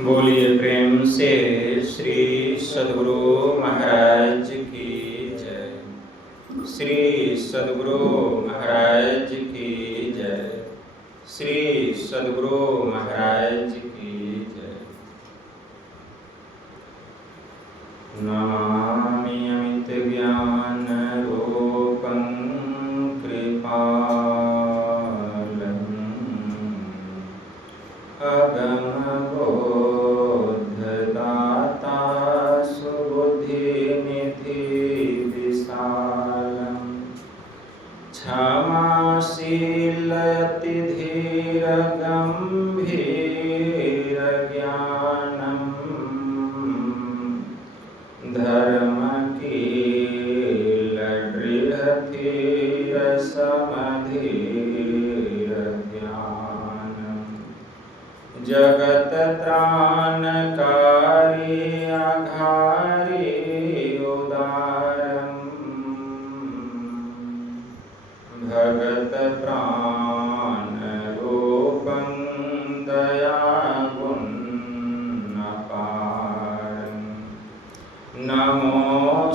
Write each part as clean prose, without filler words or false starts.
बोलिए प्रेम से श्री सद्गुरु महाराज की जय। श्री सद्गुरु महाराज की जय। श्री सद्गुरु महाराज की जय। नमामि अमित ज्ञान रूपं कृपालम् अगम बोधदाता सुबुद्धिनिधि विशालम् क्षमाशील अति धीर गंभीर ज्ञानम् धर्मकील दृढ़ धीर समधीर ध्यानम् जगत त्राणकारी आघारी उदारम् भगत प्राण रूपं दयागुणपारम् नमो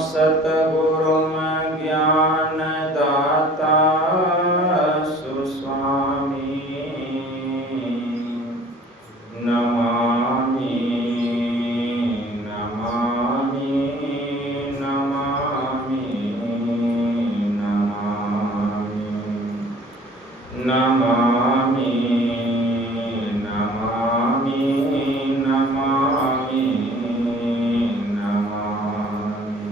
सतगुरुं ज्ञानदाता सुस्वामी नमामि नमामि नमामि नमामि नमामि नमामि नमामि नमामि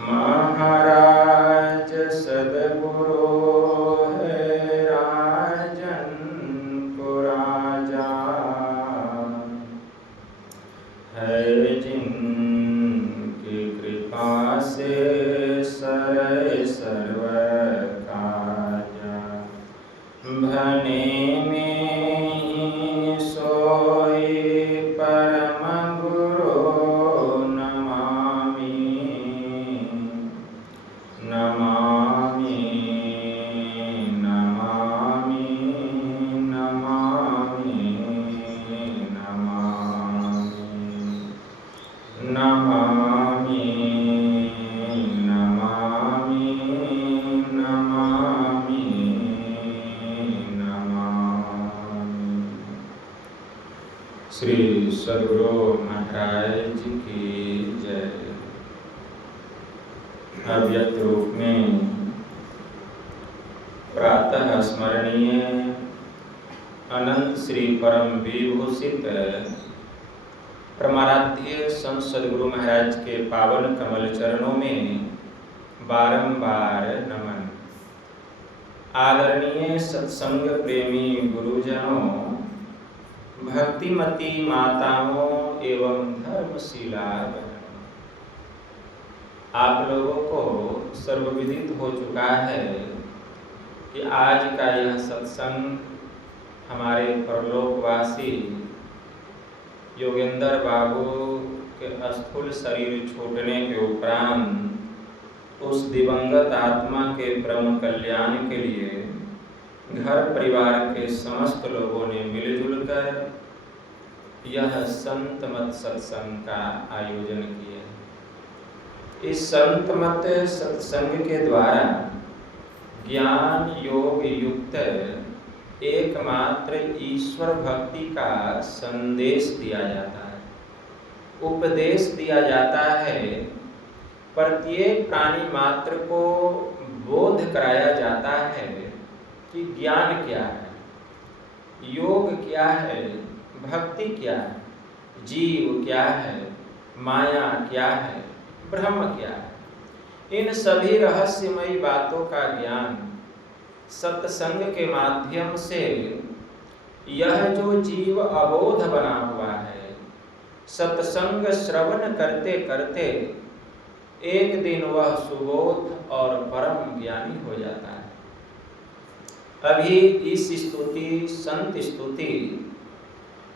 महाराज सद्गुरु है राजन को राजा है जिनकी कृपा से सरे सर्व काजा भने में ही सोई परम गुरु नमामि नमामि नमामि नमामि नमामि नमामि नमामि नमामि नमामि। श्री सद्गुरु महाराज की जय। अव्यक्त रूप में प्रातः स्मरणीय अनंत श्री परम विभूषित परमाराध्य संत सद्गुरु महाराज के पावन कमल चरणों में बारंबार नमन। आदरणीय सत्संग प्रेमी गुरुजनों, भक्तिमती माताओं एवं धर्मशिला बहनों, आप लोगों को सर्वविदित हो चुका है कि आज का यह सत्संग हमारे परलोकवासी योगेंद्र बाबू के स्थूल शरीर छूटने के उपरांत उस दिवंगत आत्मा के परम कल्याण के लिए घर परिवार के समस्त लोगों ने मिलजुल कर यह संत मत सत्संग का आयोजन किया। इस संत मत सत्संग के द्वारा ज्ञान योग युक्त एकमात्र ईश्वर भक्ति का संदेश दिया जाता है, उपदेश दिया जाता है। प्रत्येक प्राणी मात्र को बोध कराया जाता है कि ज्ञान क्या है, योग क्या है, भक्ति क्या है, जीव क्या है, माया क्या है, ब्रह्म क्या है। इन सभी रहस्यमयी बातों का ज्ञान सत्संग के माध्यम से यह जो जीव अबोध बना हुआ है, सत्संग श्रवण करते करते एक दिन वह सुबोध और परम ज्ञानी हो जाता है। अभी इस स्तुति संत स्तुति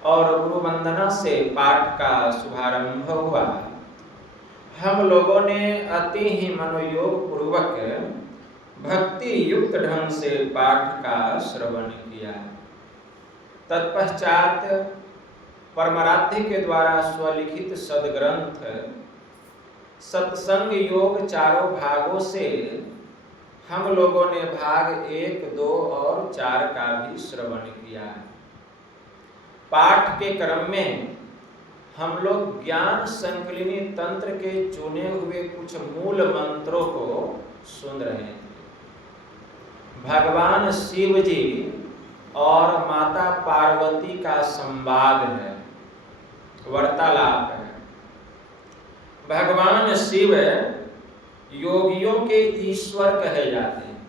और गुरु वंदना से पाठ का शुभारंभ हुआ। हम लोगों ने अति ही मनोयोग पूर्वक भक्ति युक्त ढंग से पाठ का श्रवण किया। तत्पश्चात परमाराध्य के द्वारा स्वलिखित सदग्रंथ सत्संग योग चारों भागों से हम लोगों ने भाग 1, 2 और 4 का भी श्रवण किया। पाठ के क्रम में हम लोग ज्ञान संकलिनी तंत्र के चुने हुए कुछ मूल मंत्रों को सुन रहे थे। भगवान शिव जी और माता पार्वती का संवाद है, वार्तालाप है। भगवान शिव योगियों के ईश्वर कहे जाते हैं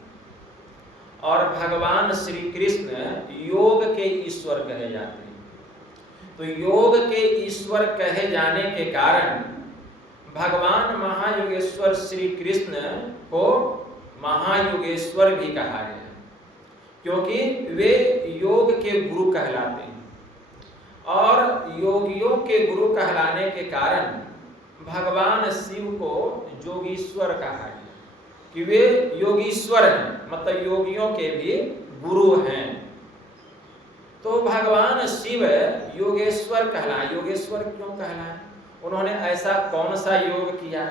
और भगवान श्री कृष्ण योग के ईश्वर कहे जाते हैं। तो योग के ईश्वर कहे जाने के कारण भगवान महायोगेश्वर श्री कृष्ण को महायोगेश्वर भी कहा गया, क्योंकि वे योग के गुरु कहलाते हैं। और योगियों के गुरु कहलाने के कारण भगवान शिव को योगीश्वर कहा गया कि वे योगीश्वर हैं, मतलब योगियों के भी गुरु हैं। तो भगवान शिव योगेश्वर कहलाए। योगेश्वर क्यों कहलाए? उन्होंने ऐसा कौन सा योग किया?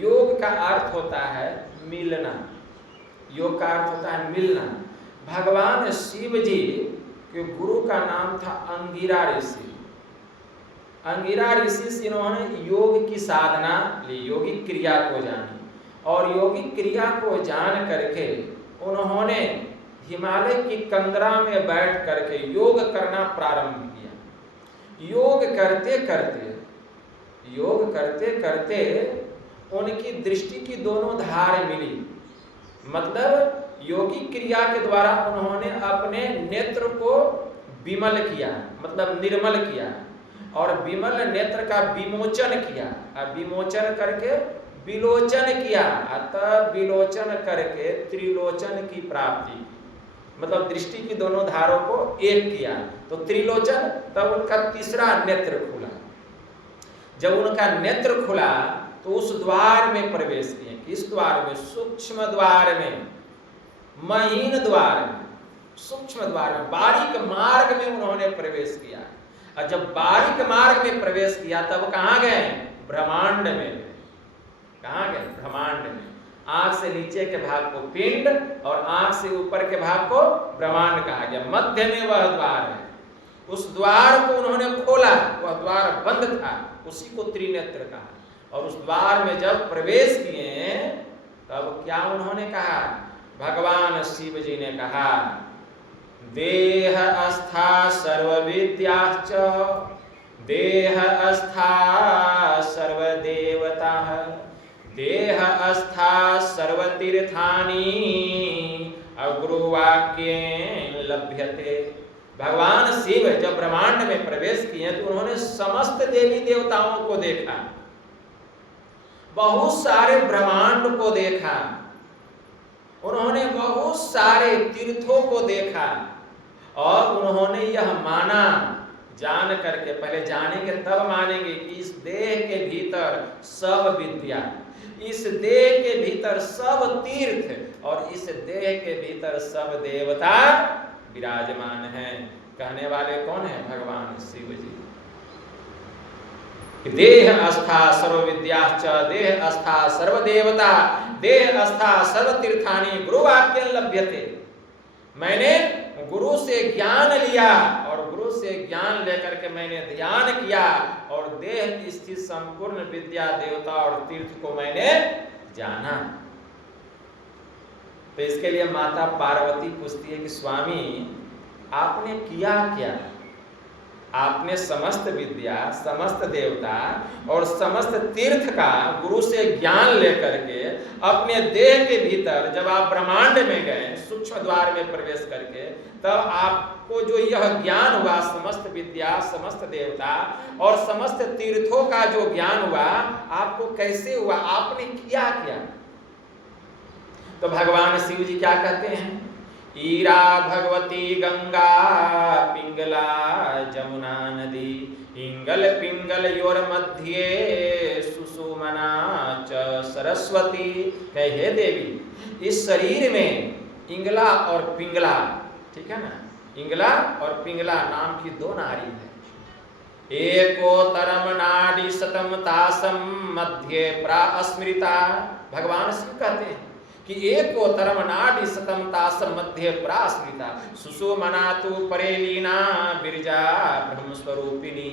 योग का अर्थ होता है मिलना। योग का अर्थ होता है मिलना। भगवान शिव जी के गुरु का नाम था अंगिरा ऋषि। अंगिरा ऋषि से इन्होंने योग की साधना ली, योगिक क्रिया को जानी, और योगिक क्रिया को जान करके उन्होंने हिमालय की कंदरा में बैठ करके योग करना प्रारंभ किया। योग करते करते उनकी दृष्टि की दोनों धार मिली। मतलब योगिक क्रिया के द्वारा उन्होंने अपने नेत्र को विमल किया, मतलब निर्मल किया, और विमल नेत्र का विमोचन किया, और विमोचन करके विलोचन किया, तब विलोचन करके त्रिलोचन की प्राप्ति, मतलब दृष्टि की दोनों धारों को एक किया तो त्रिलोचन। तब उनका तीसरा नेत्र खुला। जब उनका नेत्र खुला तो उस द्वार में प्रवेश किए। किस द्वार में? सूक्ष्म द्वार में, महीन द्वार में, सूक्ष्म द्वार में, बारीक मार्ग में उन्होंने प्रवेश किया। और जब बारीक मार्ग में प्रवेश किया तब कहाँ गए? ब्रह्मांड में। कहाँ गए? ब्रह्मांड में। आंख से नीचे के भाग को पिंड और आंख से ऊपर के भाग को ब्रह्मांड कहा गया। मध्य में वह द्वार है। उस द्वार को उन्होंने खोला, वह द्वार बंद था, उसी को त्रिनेत्र कहा। और उस द्वार में जब प्रवेश किए तब क्या उन्होंने कहा? भगवान शिव जी ने कहा, देह अस्था सर्वविद्याश्च देह अस्था सर्वदेवता देह अस्था सर्वतीर्थानि अगुरुवाक्येन लभ्यते। भगवान शिव जब ब्रह्मांड में प्रवेश किए तो उन्होंने समस्त देवी देवताओं को देखा, बहुत सारे ब्रह्मांड को देखा, उन्होंने बहुत सारे तीर्थों को देखा, और उन्होंने यह माना, जान करके, पहले जानेंगे तब मानेंगे कि इस देह के भीतर सब विद्या, इस देह के भीतर सब तीर्थ और इस देह के भीतर सब देवता विराजमान हैं। कहने वाले कौन है? भगवान शिव जी। देह अस्था सर्वविद्याश्च देह अस्था सर्वदेवता देह अस्था सर्वतीर्थानि गुरुवाक्येन लभ्यते। मैंने गुरु से ज्ञान लिया और गुरु से ज्ञान लेकर के मैंने ध्यान किया और देह में स्थित संपूर्ण विद्या देवता और तीर्थ को मैंने जाना। तो इसके लिए माता पार्वती पूछती है कि स्वामी आपने किया क्या? आपने समस्त विद्या, समस्त देवता और समस्त तीर्थ का गुरु से ज्ञान लेकर के अपने देह के भीतर जब आप ब्रह्मांड में गए, सूक्ष्म द्वार में प्रवेश करके, तब आपको जो यह ज्ञान हुआ, समस्त विद्या, समस्त देवता और समस्त तीर्थों का जो ज्ञान हुआ, आपको कैसे हुआ? आपने किया क्या? तो भगवान शिव जी क्या कहते हैं? ईरा भगवती गंगा पिंगला जमुना नदी इंगल पिंगल योर मध्य सुषुमना च सरस्वती। कहे देवी, इस शरीर में इंगला और पिंगला, ठीक है ना, इंगला और पिंगला नाम की दो नारी है। एकोतरम नाड़ी शतम तासम मध्य प्रास्मृता। भगवान शिव कहते हैं कि एकोतरम नाड़ी शतम तासम मध्य प्रास्मृता सुषुमना तु परे लीना बिरजा ब्रह्म स्वरूपिणी।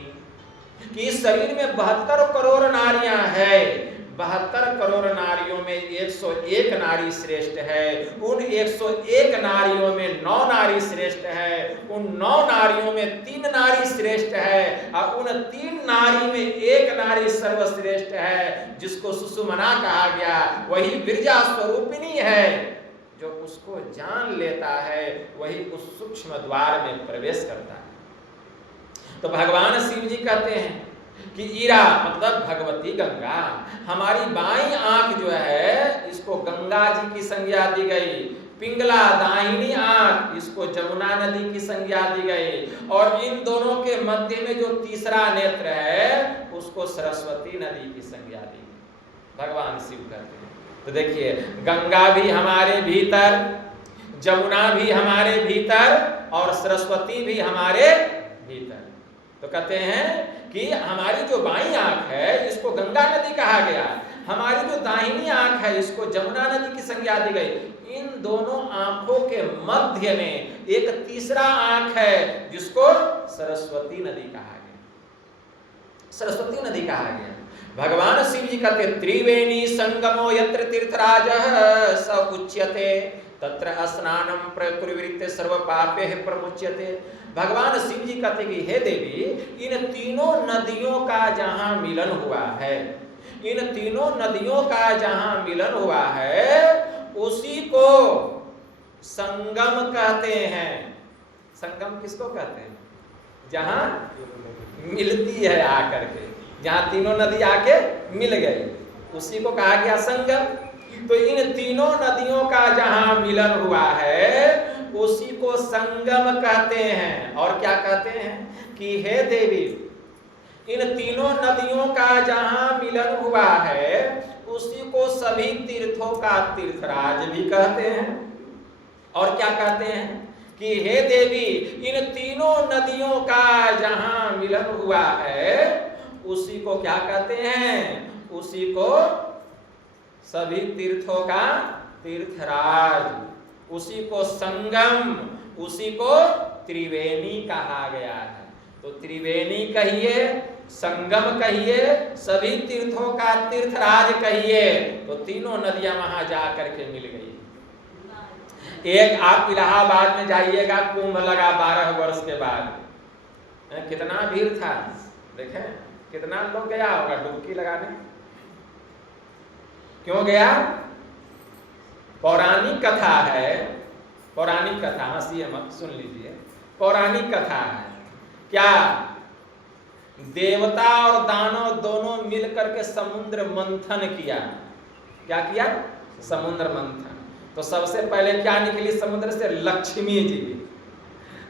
कि इस शरीर में 72 करोड़ नारियां हैं, 72 करोड़ नारियों में 101 नारी श्रेष्ठ है। उन 101 नारियों में 9 नारी श्रेष्ठ है, उन 9 नारियों में 3 नारी श्रेष्ठ है, और उन 3 नारी में 1 नारी सर्वश्रेष्ठ है, जिसको सुषुमना कहा गया। वही विरजा स्वरूपिणी है। जो उसको जान लेता है वही उस सूक्ष्म द्वार में प्रवेश करता है। तो भगवान शिव जी कहते हैं कि ईरा मतलब भगवती गंगा, हमारी बाईं आंख जो है इसको गंगा जी की संज्ञा दी गई। पिंगला दाहिनी आंख, इसको जमुना नदी की संज्ञा दी गई। और इन दोनों के मध्य में जो तीसरा नेत्र है उसको सरस्वती नदी की संज्ञा दी भगवान शिव कहते हैं। तो देखिए, गंगा भी हमारे भीतर, जमुना भी हमारे भीतर और सरस्वती भी हमारे भीतर। तो कहते हैं कि हमारी जो बाईं आंख है इसको गंगा नदी कहा गया, हमारी जो दाहिनी आंख है इसको जमुना नदी की संज्ञा दी गई। इन दोनों आंखों के मध्य में एक तीसरा आंख है जिसको सरस्वती नदी कहा गया, सरस्वती नदी कहा गया। भगवान शिव जी कहते त्रिवेणी संगमो यत्र तीर्थराजः स उच्यते तत्र स्नानम प्रकुर्वृत्ते सर्व पापे प्रमुच्यते। भगवान शिव जी कहते कि हे देवी, इन तीनों नदियों का जहां मिलन हुआ है, इन तीनों नदियों का जहां मिलन हुआ है उसी को संगम कहते हैं। संगम किसको कहते हैं? जहां मिलती है आकर के, जहां तीनों नदी आके मिल गई उसी को कहा गया संगम। तो इन तीनों नदियों का जहां मिलन हुआ है उसी को संगम कहते हैं। और क्या कहते हैं कि हे देवी, इन तीनों नदियों का जहां मिलन हुआ है उसी को सभी तीर्थों का तीर्थराज भी कहते हैं। और क्या कहते हैं कि हे देवी, इन तीनों नदियों का जहां मिलन हुआ है उसी को क्या कहते हैं? उसी को सभी तीर्थों का तीर्थराज, उसी को संगम, उसी को त्रिवेणी कहा गया है। तो त्रिवेणी कहिए, संगम कहिए, सभी तीर्थों का तीर्थराज कहिए, तो तीनों नदियां वहां जाकर के मिल गई। एक आप इलाहाबाद में जाइएगा, कुंभ लगा 12 वर्ष के बाद, कितना भीड़ था, देखें कितना लोग गया होगा डुबकी लगाने। क्यों गया? पौराणिक कथा है, पौराणिक कथा, हंसिए मत, सुन लीजिए, पौराणिक कथा है। क्या देवता और दानव दोनों मिलकर के समुद्र मंथन किया। क्या किया? समुद्र मंथन। तो सबसे पहले क्या निकली समुद्र से? लक्ष्मी जी।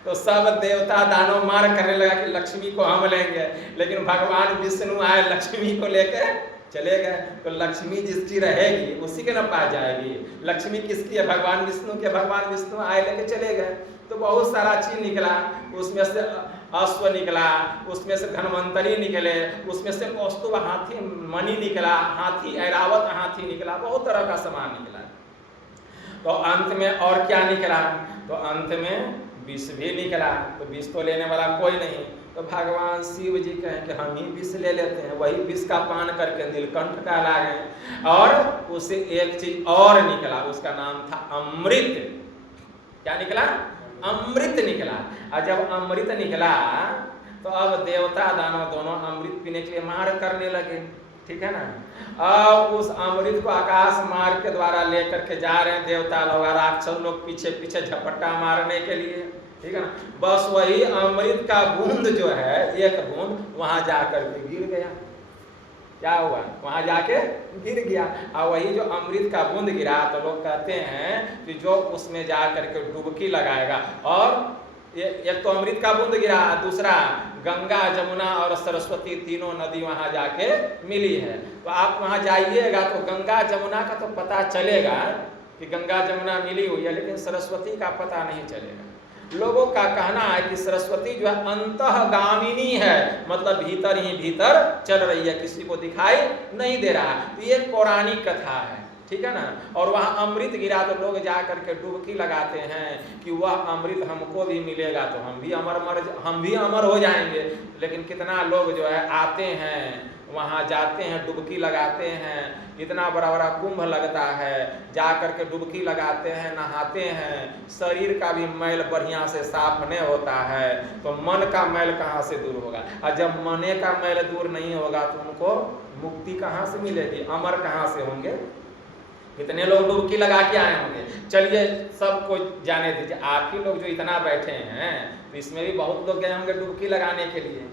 तो सब देवता दानव मार करने लगा कि लक्ष्मी को हम लेंगे, लेकिन भगवान विष्णु आए लक्ष्मी को लेकर चले गए। तो लक्ष्मी जिसकी रहेगी उसी के न पास जाएगी। लक्ष्मी किसकी है? भगवान विष्णु के। भगवान विष्णु आए लेके चले गए। तो बहुत सारा चीज निकला, उसमें से अश्व निकला, उसमें से धन्वंतरी निकले, उसमें से कौस्तुभ हाथी मणि निकला, हाथी ऐरावत हाथी निकला, बहुत तरह का सामान निकला। तो अंत में और क्या निकला? तो अंत में विष भी निकला। तो विष तो लेने वाला कोई नहीं, तो भगवान शिव जी कहें कि हम ही विष ले लेते हैं। वही विष का पान करके नीलकंठ कहला गए। और उसे एक चीज और निकला, उसका नाम था अमृत। क्या निकला? अमृत निकला। और जब अमृत निकला तो अब देवता दानव दोनों अमृत पीने के लिए मार करने लगे, ठीक है ना। अब उस अमृत को आकाश मार्ग के द्वारा लेकर के जा रहे हैं देवता लोग, राक्षस लोग पीछे पीछे झपट्टा मारने के लिए, ठीक है ना। बस वही अमृत का बूंद जो है, एक बूंद वहां जाकर के गिर गया। क्या हुआ? वहां जाके गिर गया। और वही जो अमृत का बूंद गिरा, तो लोग कहते हैं कि जो उसमें जाकर के डुबकी लगाएगा, और एक तो अमृत का बूंद गिरा, दूसरा गंगा जमुना और सरस्वती तीनों नदी वहां जाके मिली है। तो आप वहां जाइएगा तो गंगा जमुना का तो पता चलेगा कि गंगा जमुना मिली हुई है, लेकिन सरस्वती का पता नहीं चलेगा। लोगों का कहना है कि सरस्वती जो है अंतःगामिनी है, मतलब भीतर ही भीतर चल रही है, किसी को दिखाई नहीं दे रहा। तो ये पौराणिक कथा है, ठीक है ना। और वहाँ अमृत गिरा तो लोग जा करके डुबकी लगाते हैं कि वह अमृत हमको भी मिलेगा तो हम भी अमर हो जाएंगे। लेकिन कितना लोग जो है आते हैं, वहाँ जाते हैं, डुबकी लगाते हैं, इतना बड़ा बड़ा कुंभ लगता है, जा करके डुबकी लगाते हैं, नहाते हैं, शरीर का भी मैल बढ़िया से साफ नहीं होता है, तो मन का मैल कहाँ से दूर होगा। और जब मने का मैल दूर नहीं होगा तो उनको मुक्ति कहाँ से मिलेगी, अमर कहाँ से होंगे। कितने लोग डुबकी लगा के आए होंगे। चलिए सबको जाने दीजिए, आप ही लोग जो इतना बैठे हैं तो इसमें भी बहुत लोग गए होंगे डुबकी लगाने के लिए,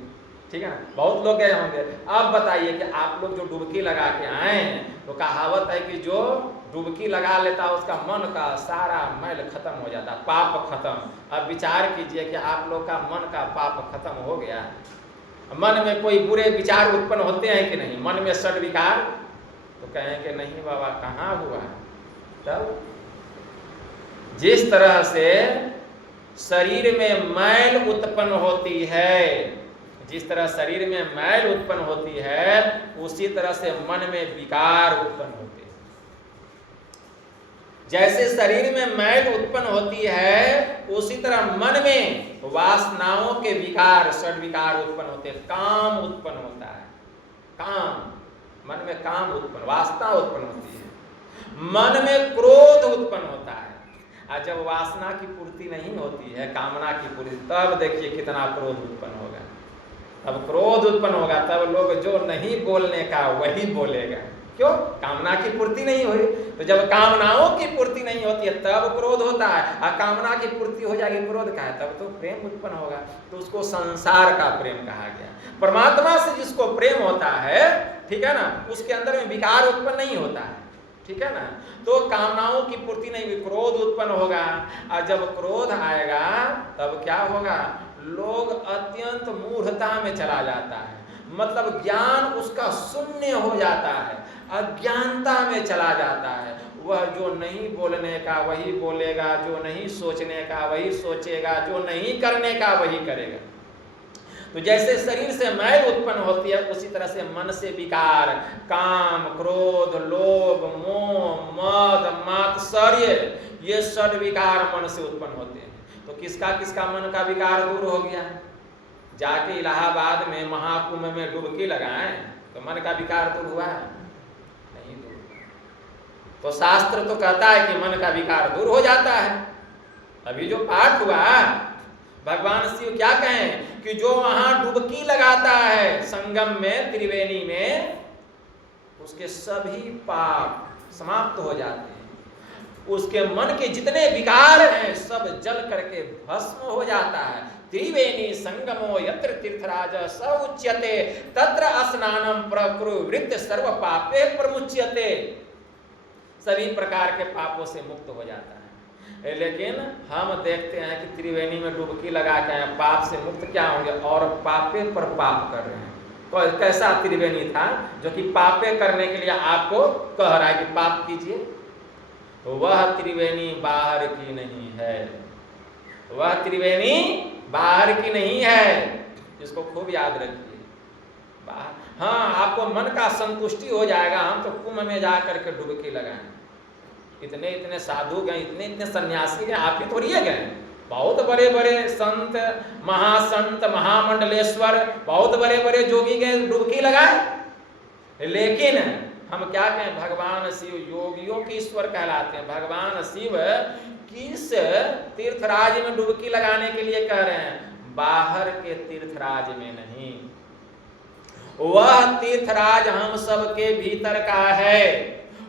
ठीक है ना, बहुत लोग गए होंगे। अब बताइए कि आप लोग जो डुबकी लगा के आए हैं, तो कहावत है कि जो डुबकी लगा लेता है उसका मन का सारा मैल खत्म हो जाता, पाप खत्म। अब विचार कीजिए कि आप लोग का मन का पाप खत्म हो गया। मन में कोई बुरे विचार उत्पन्न होते हैं कि नहीं, मन में षड विकार, तो कहेंगे नहीं बाबा कहाँ हुआ। तब जिस तरह से शरीर में मैल उत्पन्न होती है, जिस तरह शरीर में मैल उत्पन्न होती है, उसी तरह से मन में विकार उत्पन्न होते हैं। जैसे शरीर में मैल उत्पन्न होती है, उसी तरह मन में वासनाओं के विकार, षड विकार उत्पन्न होते हैं। काम उत्पन्न होता है, काम, मन में काम उत्पन्न, वासना उत्पन्न होती है। मन में क्रोध उत्पन्न होता है, और जब वासना की पूर्ति नहीं होती है, कामना की पूर्ति, तब देखिए कितना क्रोध उत्पन्न होगा। अब क्रोध उत्पन्न होगा तब लोग जो नहीं बोलने का वही बोलेगा। क्यों? कामना की पूर्ति नहीं हुई। तो जब कामनाओं की पूर्ति नहीं होती है तब क्रोध होता है, और कामना की पूर्ति हो जाएगी क्रोध का है, तब तो प्रेम उत्पन्न होगा। तो उसको संसार का प्रेम कहा गया। परमात्मा से जिसको प्रेम होता है, ठीक है ना, उसके अंदर में विकार उत्पन्न नहीं होता है, ठीक है ना। तो कामनाओं की पूर्ति नहीं हुई, क्रोध उत्पन्न होगा, और जब क्रोध आएगा तब क्या होगा, लोग अत्यंत मूढ़ता में चला जाता है, मतलब ज्ञान उसका शून्य हो जाता है, अज्ञानता में चला जाता है। वह जो नहीं बोलने का वही बोलेगा, जो नहीं सोचने का वही सोचेगा, जो नहीं करने का वही करेगा। तो जैसे शरीर से मैल उत्पन्न होती है, उसी तरह से मन से विकार, काम, क्रोध, लोभ, मोह, मद, मात्सर्य, ये षड विकार मन से उत्पन्न होते हैं। तो किसका किसका मन का विकार दूर हो गया? जाके इलाहाबाद में महाकुंभ में डुबकी लगाएं तो मन का विकार दूर हुआ? नहीं दूर हुआ। तो शास्त्र तो कहता है कि मन का विकार दूर हो जाता है। अभी जो पाठ हुआ, भगवान शिव क्या कहें कि जो वहां डुबकी लगाता है संगम में, त्रिवेणी में, उसके सभी पाप समाप्त हो जाते हैं। उसके मन के जितने विकार हैं सब जल करके भस्म हो जाता है। त्रिवेणी संगमो यत्र तीर्थराज स उच्यते तत्र स्नानम प्रकृवृत्त सर्व पापे प्रमुच्यते। सभी प्रकार के पापों से मुक्त हो जाता है। लेकिन हम देखते हैं कि त्रिवेणी में डुबकी लगा के आए, पाप से मुक्त क्या होंगे, और पापे पर पाप कर रहे हैं। तो कैसा त्रिवेणी था जो कि पापे करने के लिए आपको कह रहा है कि पाप कीजिए? तो वह त्रिवेणी बाहर की नहीं है, वह त्रिवेणी बाहर की नहीं है, इसको खूब याद रखिए। हाँ, आपको मन का संतुष्टि हो जाएगा, हम तो कुंभ में जा करके डुबकी लगाएं। इतने इतने साधु गए, इतने इतने सन्यासी गए, आप ही थोड़ी गए। बहुत बड़े बड़े संत, महासंत, महामंडलेश्वर, बहुत बड़े बड़े जोगी गए, डुबकी लगाए। लेकिन हम क्या कहें, भगवान शिव योगियों के ईश्वर कहलाते हैं। भगवान शिव किस तीर्थराज में डुबकी लगाने के लिए कह रहे हैं? बाहर के तीर्थराज में नहीं, वह तीर्थराज हम सबके भीतर का है।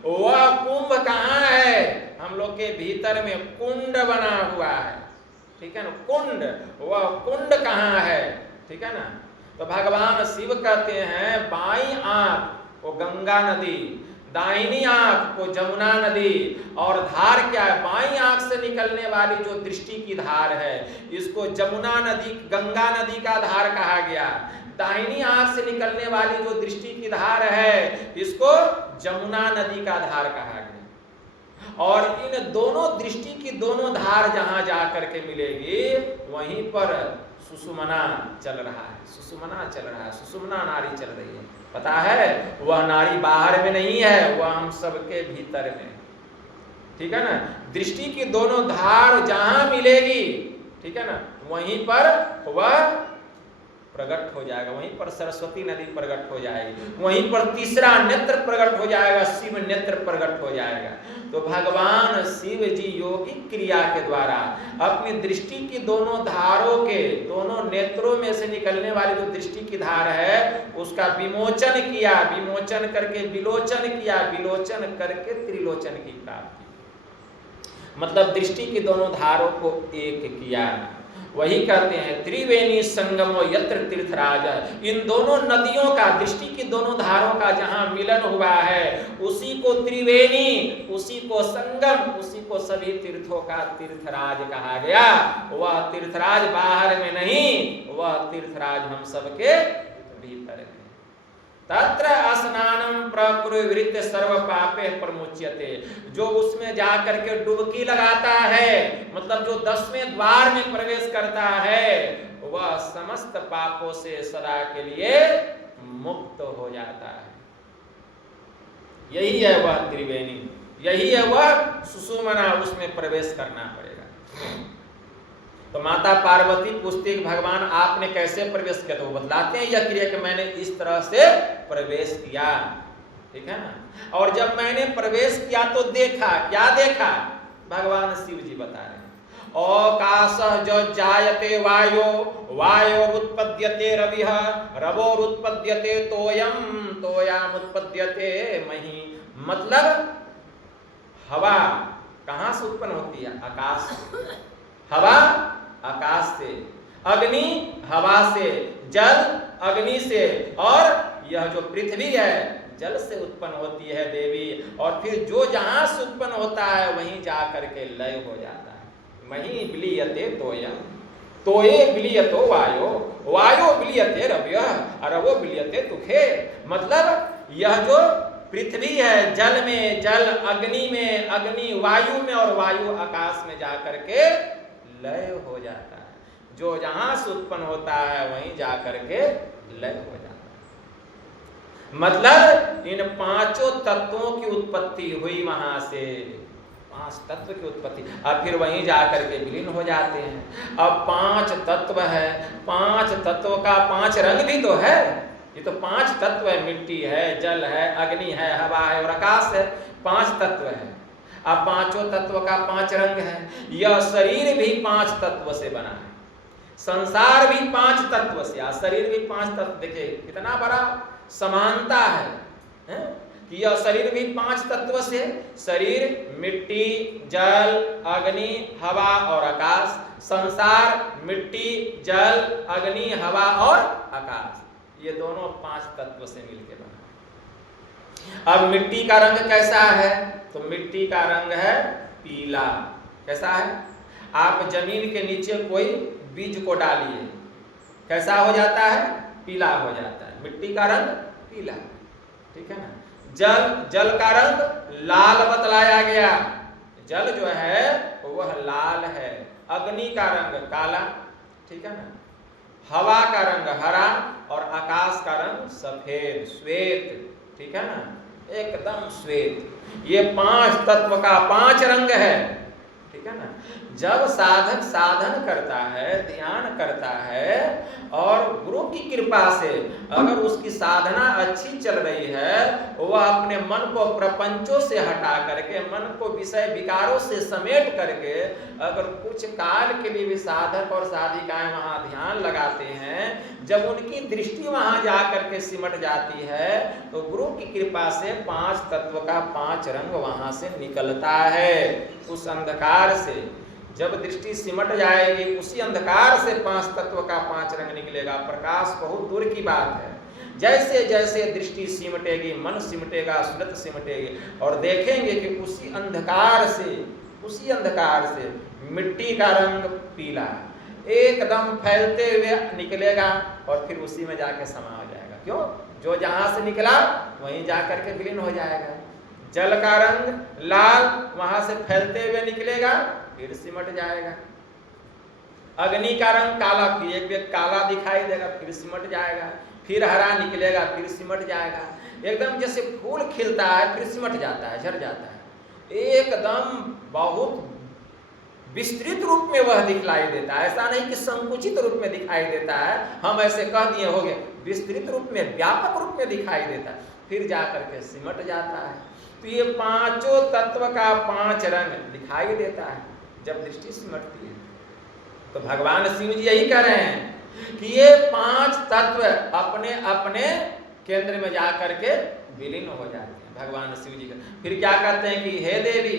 वह कुंभ कहाँ है? हम लोग के भीतर में कुंड बना हुआ है, ठीक है ना, कुंड। वह कुंड कहाँ है? ठीक है ना। तो भगवान शिव कहते हैं बाईं आंख को गंगा नदी, दाहिनी आंख को जमुना नदी, और धार क्या है? बाईं आंख से निकलने वाली जो दृष्टि की धार है, इसको जमुना नदी, गंगा नदी का धार कहा गया। दाहिनी आंख से निकलने वाली जो दृष्टि की धार है, इसको जमुना नदी का धार कहा गया। और इन दोनों दृष्टि की दोनों धार जहां जा करके मिलेगी वहीं पर सुषुम्ना चल रहा है, सुषुम्ना चल रहा है, सुषुम्ना नाड़ी चल रही है। पता है वह नाड़ी बाहर में नहीं है, वह हम सबके भीतर में, ठीक है ना। दृष्टि की दोनों धार जहां मिलेगी, ठीक है ना, वहीं पर वह प्रकट हो जाएगा, वहीं पर सरस्वती नदी प्रकट हो जाएगी, वहीं पर तीसरा नेत्र प्रकट हो जाएगा, शिव नेत्र प्रकट हो जाएगा। तो भगवान शिव जी योगिक क्रिया के द्वारा अपनी दृष्टि की दोनों धारों के, दोनों नेत्रों में से निकलने वाली जो दृष्टि की धार है उसका विमोचन किया, विमोचन करके विलोचन किया, विलोचन करके त्रिलोचन की प्राप्ति, मतलब दृष्टि की दोनों धारों को एक किया। वही कहते हैं त्रिवेणी संगमो यत्र तीर्थराज। इन दोनों नदियों का, दृष्टि की दोनों धारों का जहां मिलन हुआ है उसी को त्रिवेणी, उसी को संगम, उसी को सभी तीर्थों का तीर्थराज कहा गया। वह तीर्थराज बाहर में नहीं, वह तीर्थराज हम सबके भीतर है। तत्र स्नानम प्रकुर्वृत्य सर्व पापे प्रमुच्यते। जो उसमें जाकर के डुबकी लगाता है, मतलब जो 10वें द्वार में प्रवेश करता है, वह समस्त पापों से सदा के लिए मुक्त हो जाता है। यही है वह त्रिवेणी, यही है वह सुषुम्ना, उसमें प्रवेश करना पड़ेगा। तो माता पार्वती पूछती कि भगवान आपने कैसे प्रवेश किया, तो वो बतलाते हैं यह क्रिया कि मैंने इस तरह से प्रवेश किया, ठीक है ना। और जब मैंने प्रवेश किया तो देखा, क्या देखा, भगवान शिव जी बता रहे हैं आकाश जो जायते वायो, वायो उत्पद्यते रविः, रवोर उत्पद्यते तोयम, तोयाम उत्पद्यते मही। मतलब हवा कहां से उत्पन्न होती है, आकाश, हवा आकाश से, अग्नि हवा से, जल अग्नि से, और यह जो पृथ्वी है जल से उत्पन्न होती है देवी। और फिर जो जहां से उत्पन्न होता है वहीं जाकर के लय हो जाता है। मही विलीयते तोयम, तोये विलीयतो वायो, वायो विलीयते रव्यः, रवो विलीयते तुखे। मतलब यह जो पृथ्वी है जल में, जल अग्नि में, अग्नि वायु में, और वायु आकाश में जाकर के लय हो जाता है। जो जहां से उत्पन्न होता है वहीं जाकर के लय हो जाता है। मतलब इन पांचों तत्वों की उत्पत्ति हुई वहां से, 5 तत्व की उत्पत्ति, अब फिर वहीं जाकर के विलीन हो जाते हैं। अब 5 तत्व है, 5 तत्वों का 5 रंग भी तो है। ये तो 5 तत्व है, मिट्टी है, जल है, अग्नि है, हवा है और आकाश है, 5 तत्व है। अब पांचों तत्व का 5 रंग है। यह शरीर भी 5 तत्व से बना है, संसार भी 5 तत्व से, शरीर भी 5 तत्व। देखिए कितना बड़ा समानता है कि यह शरीर भी 5 तत्व से, शरीर मिट्टी, जल, अग्नि, हवा और आकाश, संसार मिट्टी, जल, अग्नि, हवा और आकाश, ये दोनों 5 तत्व से मिलकर बना। अब मिट्टी का रंग कैसा है, तो मिट्टी का रंग है पीला। कैसा है, आप जमीन के नीचे कोई बीज को डालिए, कैसा हो जाता है, पीला हो जाता है, मिट्टी का रंग पीला, ठीक है ना। जल, जल का रंग लाल बतलाया गया, जल जो है वह लाल है। अग्नि का रंग काला, ठीक है ना। हवा का रंग हरा और आकाश का रंग सफेद श्वेत, ठीक है ना, एकदम श्वेत। ये 5 तत्व का 5 रंग है, ठीक है ना। जब साधक साधन करता है, ध्यान करता है और गुरु की कृपा से अगर उसकी साधना अच्छी चल रही है, वह अपने मन को प्रपंचों से हटा करके, मन को विषय विकारों से समेट करके अगर कुछ काल के लिए भी साधक और साधिकाएं वहां ध्यान लगाते हैं, जब उनकी दृष्टि वहां जाकर के सिमट जाती है तो गुरु की कृपा से 5 तत्व का 5 रंग वहां से निकलता है। उस अंधकार से जब दृष्टि सिमट जाएगी, उसी अंधकार से 5 तत्व का 5 रंग निकलेगा। प्रकाश बहुत दूर की बात है। जैसे जैसे दृष्टि सिमटेगी, मन सिमटेगा, सुरत सिमटेगी, और देखेंगे कि उसी अंधकार से मिट्टी का रंग पीला एकदम फैलते हुए निकलेगा और फिर उसी में जाके समा हो जाएगा। क्यों, जो जहां से निकला वहीं जाकर के विलीन हो जाएगा। जल का रंग लाल, वहां से फैलते हुए निकलेगा, फिर सिमट जाएगा। अग्नि का रंग काला, फिर एक व्यक्ति काला दिखाई देगा, फिर सिमट जाएगा, फिर हरा निकलेगा, फिर सिमट जाएगा। एकदम जैसे फूल खिलता है फिर सिमट जाता है, झड़ जाता है। एकदम बहुत विस्तृत रूप में वह दिखलाई देता है, ऐसा नहीं कि संकुचित रूप में दिखाई देता है, हम ऐसे कह दिए हो गए, विस्तृत रूप में, व्यापक रूप में दिखाई देता है, फिर जाकर के सिमट जाता है। तो ये पांचों तत्व का 5 रंग दिखाई देता है जब दृष्टि सिमटती है। तो भगवान शिव जी यही कह रहे हैं कि ये 5 तत्व अपने अपने केंद्र में जाकर के विलीन हो जाते हैं। भगवान शिव जी का फिर क्या कहते हैं कि हे देवी,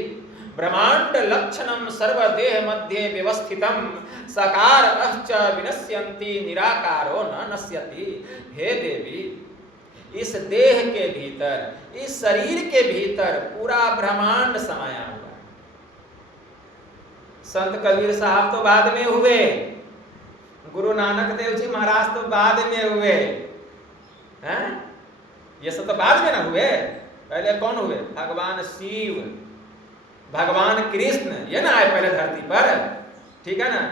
ब्रह्मांड लक्षणम सर्वदेह मध्य व्यवस्थितम सकार अश्च विनश्यन्ति निराकारो न नश्यति। हे देवी, इस देह के भीतर, इस शरीर के भीतर पूरा ब्रह्मांड समाया हुआ है। संत कबीर साहब तो बाद में हुए, गुरु नानक देव जी महाराज तो बाद में हुए हैं, ये सब तो बाद में ना हुए। पहले कौन हुए? भगवान शिव, भगवान कृष्ण, ये ना आए पहले धरती पर, ठीक है ना।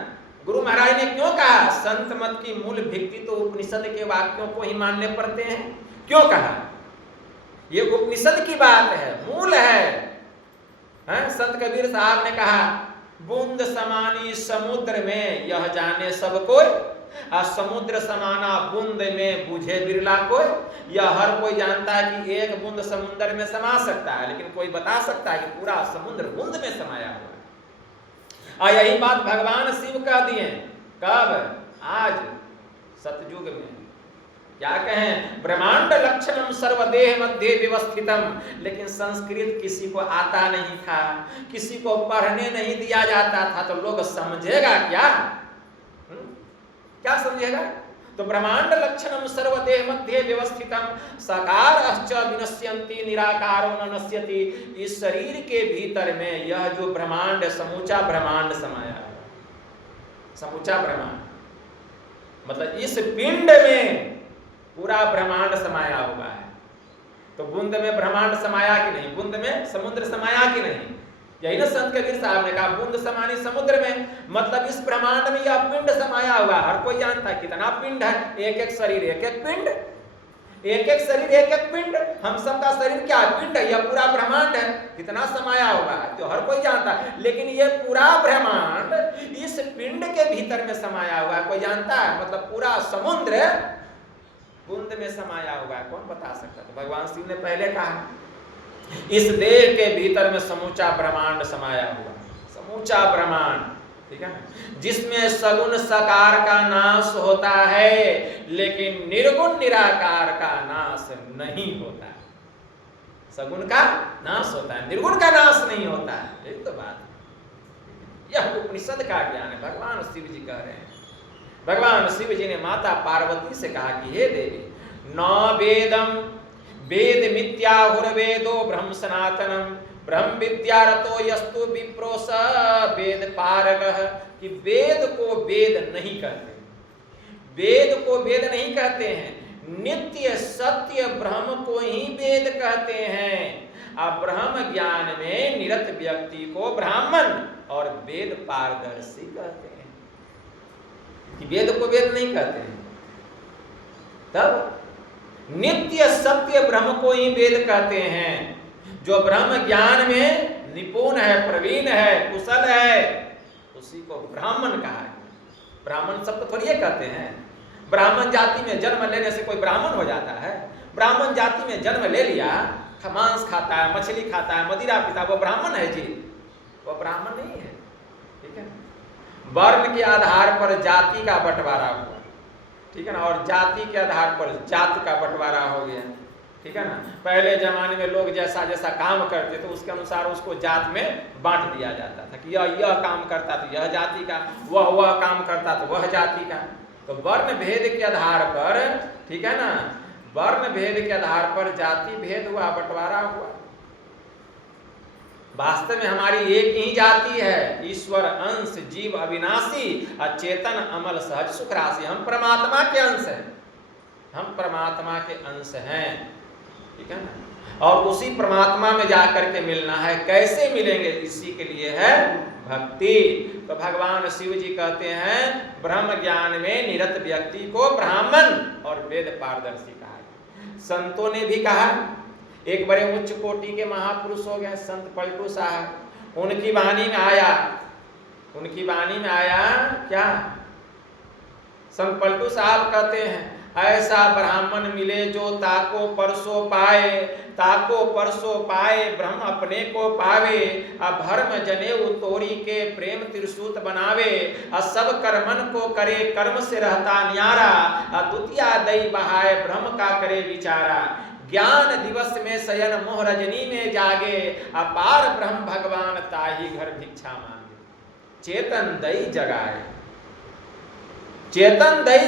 गुरु महाराज ने क्यों कहा संत मत की मूल भित्ति तो उपनिषद के वाक्यों को ही मानने पड़ते हैं? क्यों कहा? ये उपनिषद की बात है, मूल है। संत कबीर साहब ने कहा, बूंद समानी समुद्र में यह जाने सब कोई, समुद्र समाना बूंद में बुझे बिरला कोई। यह हर कोई जानता है कि एक बूंद समुद्र में समा सकता है, लेकिन कोई बता सकता है कि पूरा समुद्र बूंद में समाया हुआ है। यही बात भगवान शिव कह दिए। कब? आज सतयुग में। क्या कहें? ब्रह्मांड लक्षणम सर्वदेह मध्य व्यवस्थितम। लेकिन संस्कृत किसी को आता नहीं था, किसी को पढ़ने नहीं दिया जाता था, तो लोग समझेगा क्या? क्या समझेगा? तो ब्रह्मांड लक्षणम सर्वदेह मध्य व्यवस्थितम सकार अश्च विनश्यन्ति निराकारो न नश्यति। इस शरीर के भीतर में यह जो ब्रह्मांड, समूचा ब्रह्मांड समाया है, समूचा ब्रह्मांड मतलब इस पिंड में पूरा ब्रह्मांड समाया हुआ है। तो बूंद में ब्रह्मांड समाया कि नहीं? बूंद में समुद्र समाया कि नहीं? यही ना संत कबीर साहब ने कहा, बूंद समानी समुद्र में, मतलब इस ब्रह्मांड में यह पिंड समाया हुआ। हर कोई जानता है कितना पिंड है, एक एक शरीर एक एक पिंड, एक एक शरीर एक एक पिंड। हम सबका शरीर क्या पिंड है? यह पूरा ब्रह्मांड है, कितना समाया हुआ है तो हर कोई जानता है। लेकिन यह पूरा ब्रह्मांड इस पिंड के भीतर में समाया हुआ है, कोई जानता है? मतलब पूरा समुद्र बूंद में समाया हुआ है, कौन बता सकता? तो भगवान शिव ने पहले कहा, इस देह के भीतर में समूचा ब्रह्मांड समाया हुआ, समूचा ब्रह्मांड, ठीक है ना, जिसमें सगुण सकार का नाश होता है, लेकिन निर्गुण निराकार का नाश नहीं होता है। सगुण का नाश होता है, निर्गुण का नाश नहीं होता है। यही तो बात है, यह उपनिषद का ज्ञान है। भगवान शिव जी कह रहे हैं। भगवान शिव जी ने माता पार्वती से कहा कि हे देवी, न वेदम वेद मिथ्याहुर्वेदो ब्रह्म सनातनम ब्रह्म विद्यारतो यस्तु विप्रो स वेद पारगः। कि वेद को वेद नहीं कहते, वेद को वेद नहीं कहते हैं, नित्य सत्य ब्रह्म को ही वेद कहते हैं। अब ब्रह्म ज्ञान में निरत व्यक्ति को ब्राह्मण और वेद पारदर्शी कहते हैं, कि वेद को वेद नहीं कहते हैं। तब नित्य सत्य ब्रह्म को ही वेद कहते हैं। जो ब्रह्म ज्ञान में निपुण है, प्रवीण है, कुशल है, उसी को ब्राह्मण कहा है। ब्राह्मण सबको थोड़ी ये कहते हैं। ब्राह्मण जाति में जन्म लेने से कोई ब्राह्मण हो जाता है? ब्राह्मण जाति में जन्म ले लिया, मांस खाता है, मछली खाता है, मदिरा पीता, वो ब्राह्मण है जी? वो ब्राह्मण नहीं है, ठीक है। वर्ण के आधार पर जाति का बंटवारा हुआ, ठीक है ना, और जाति के आधार पर जात का बंटवारा हो गया, ठीक है ना। पहले जमाने में लोग जैसा जैसा काम करते थे उसके अनुसार उसको जात में बांट दिया जाता था कि यह काम करता तो यह जाति का, वह काम करता तो वह जाति का। तो वर्ण भेद के आधार पर, ठीक है ना, वर्ण भेद के आधार पर जाति भेद हुआ, बंटवारा हुआ। वास्तव में हमारी एक ही जाति है, ईश्वर अंश, जीव अविनाशी, अचेतन अमल सहज सुख राशि। हम परमात्मा के अंश हैं, हम परमात्मा के अंश हैं। ठीक है ना। और उसी परमात्मा में जाकर के मिलना है। कैसे मिलेंगे? इसी के लिए है भक्ति। तो भगवान शिव जी कहते हैं ब्रह्म ज्ञान में निरत व्यक्ति को ब्राह्मण और वेद पारदर्शी कहा है। संतों ने भी कहा, एक बड़े उच्च कोटि के महापुरुष हो गए संत पलटू साहब, उनकी वाणी में आया क्या? संत पलटू साहब कहते हैं ऐसा ब्राह्मण मिले जो ताको परसो पाए ब्रह्म अपने को पावे, भर्म जनेऊ तोड़ी के प्रेम त्रिसूत बनावे, सब कर्मन को करे कर्म से रहता न्यारा, द्वितीया दई बहाए ब्रह्म का करे विचारा, ज्ञान दिवस में शयन मोह रजनी में जागे, अपार ब्रह्म भगवान ताही घर भिक्षा मांगे, चेतन दई